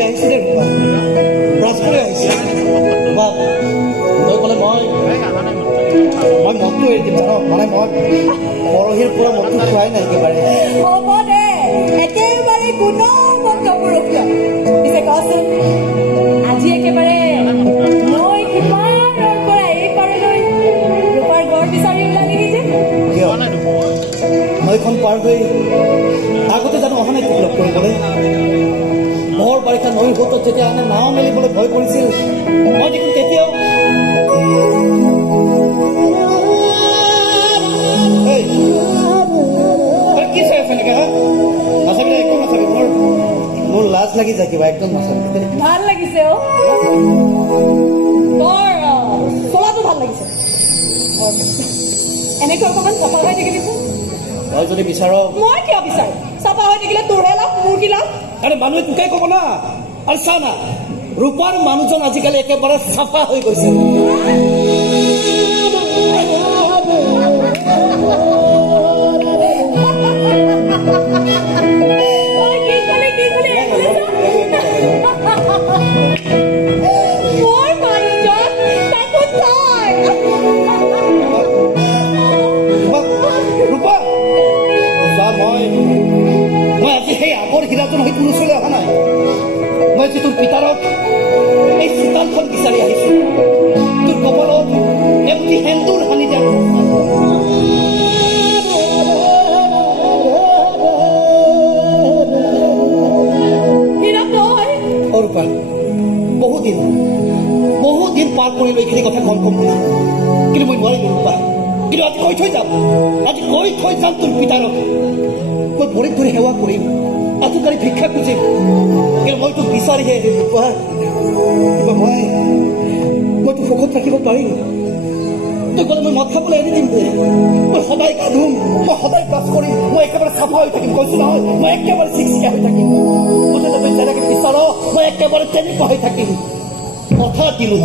কৰি আহিছোঁ দেই ৰূপা ব্ৰাছ কৰি আহিছোঁ ৰূপা তই ক'লে মই মদটো এৰি দিম জানো মানে মই পৰহিৰ পৰা মদটো খোৱাই নাই একেবাৰে হ'ব দে একেবাৰে কোনো মদ নপৰহিয়া পিছে কচোন আজি একেবাৰে মই কিমানৰ পৰা এই পাৰলৈ ৰূপাৰ গড় বিচাৰি ওলালি যে কিয় নৈখন পাৰ হৈ আগতে জানো অহা নাই তোক লগ কৰিবলৈ বৰ বাৰিষা নৈৰ সোঁতত যেতিয়া আনে নাও মেলিবলৈ ভয় কৰিছিল মই দেখোন তেতিয়াও কি চাই আছে নেকি হা নাচাবি একদম নাচাবি মোৰ লাজ লাগি যায় কিবা একদম নাচাবি ভাল লাগিছে অ তোৰ চলাটো ভাল লাগিছে এনেকৈ অকণমান চাফা হৈ থাকিবিচোন তই যদি বিচাৰ মই কিয় বিচাৰোঁ চাফা হৈ থাকিলে তোৰহে লাভ মোৰ কি লাভ আৰে মানুহে তোকে ক'ব না আৰু চা না ৰূপাৰ মানুহজন আজিকালি একেবাৰে চাফা হৈ গৈছে মই আজি সেই আগৰ হীৰাজন হৈ তোৰ ওচৰলৈ অহা নাই মই আজি তোৰ পিতাৰক এই চোতালখন বিচাৰি আহিছো তোৰ কপালত এমুঠি সেন্দুৰ সানি দিয়া ৰূপা বহুদিন পাৰ কৰিলো এইখিনি কথা কম কম বুলি কিন্তু মই নোৱাৰিলো ৰূপা কিন্তু আজি কৈ থৈ যাম তোৰ পিতাৰক মই ভৰিত ধৰি সেৱা কৰিম আতুকাৰী ভিক্ষা খুজিম কিন্তু মই তোক বিচাৰিহে ৰূপা মই তোক সুখত ৰাখিব পাৰিম তই ক'লে মই মদ খাবলৈ এৰি দিম দে মই সদায় গা ধুম মই সদায় ব্ৰাছ কৰিম মই একেবাৰে চাফা হৈ থাকিম কৈছো নহয় মই একেবাৰে চিকচিকা হৈ থাকিম মুঠতে তই যেনেকৈ বিচাৰ মই একেবাৰে তেনেকুৱা হৈ থাকিম কথা দিলো